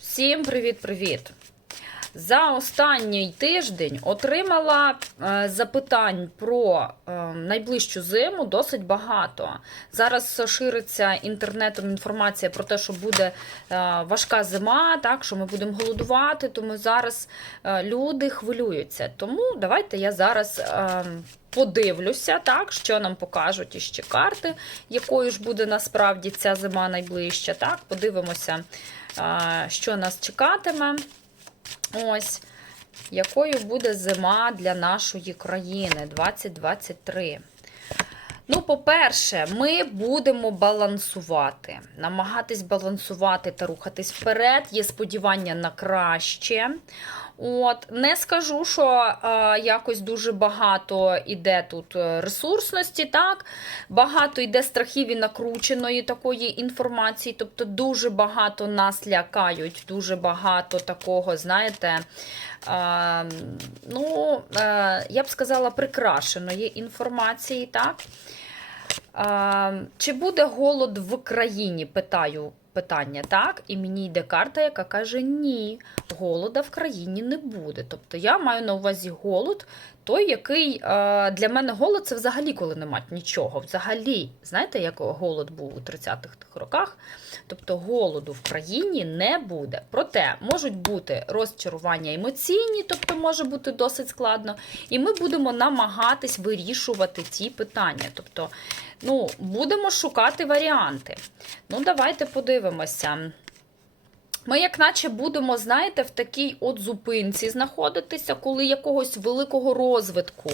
Всім привіт-привіт! За останній тиждень отримала е, запитань про е, найближчу зиму досить багато. Зараз шириться інтернетом інформація про те, що буде е, важка зима, так що ми будемо голодувати. Тому зараз люди хвилюються. Тому давайте я зараз. Подивлюся, так, що нам покажуть іще карти, якою ж буде насправді ця зима найближча. Так, подивимося, що нас чекатиме. Ось, якою буде зима для нашої країни 2023. Ну, по-перше, ми будемо балансувати, намагатись балансувати та рухатись вперед. Є сподівання на краще. От, не скажу, що е, якось дуже багато іде тут е, ресурсності, так? Багато йде страхів і накрученої такої інформації, тобто дуже багато нас лякають, дуже багато такого, знаєте, е, ну, е, я б сказала, прикрашеної інформації, так? Чи буде голод в країні? Питаю питання, так? І мені йде карта, яка каже: ні, голода в країні не буде. Тобто я маю на увазі голод, той, який а, для мене голод це взагалі коли немає нічого. Взагалі, знаєте, як голод був у 30-х роках? Тобто голоду в країні не буде. Проте можуть бути розчарування емоційні, тобто може бути досить складно, і ми будемо намагатись вирішувати ті питання. Тобто, ну, будемо шукати варіанти. Ну, давайте подивимося. Ми, як наче, будемо, знаєте, в такій от зупинці знаходитися, коли якогось великого розвитку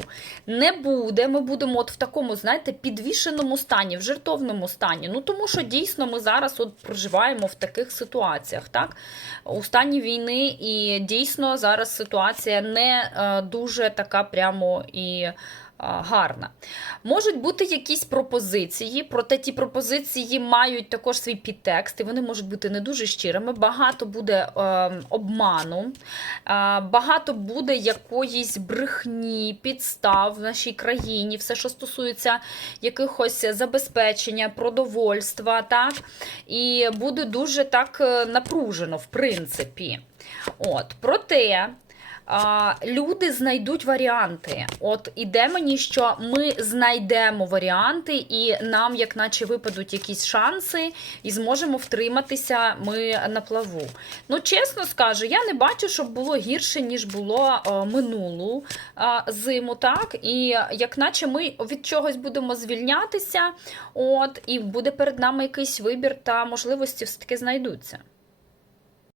не буде. Ми будемо от в такому, знаєте, підвішеному стані, в жертовному стані. Ну, тому що дійсно ми зараз от проживаємо в таких ситуаціях, так? У стані війни, і дійсно зараз ситуація не е, дуже така прямо і. Гарна. Можуть бути якісь пропозиції, проте ті пропозиції мають також свій підтекст, і вони можуть бути не дуже щирими. Багато буде е, обману, е, багато буде якоїсь брехні, підстав в нашій країні, все, що стосується якихось забезпечення, продовольства, так? І буде дуже так е, напружено, в принципі. От, проте. А, люди знайдуть варіанти. От іде мені, що ми знайдемо варіанти, і нам, як наче, випадуть якісь шанси, і зможемо втриматися ми на плаву. Ну, чесно скажу, я не бачу, щоб було гірше, ніж було е, минулу е, зиму, так? І як наче ми від чогось будемо звільнятися, от, і буде перед нами якийсь вибір та можливості все-таки знайдуться.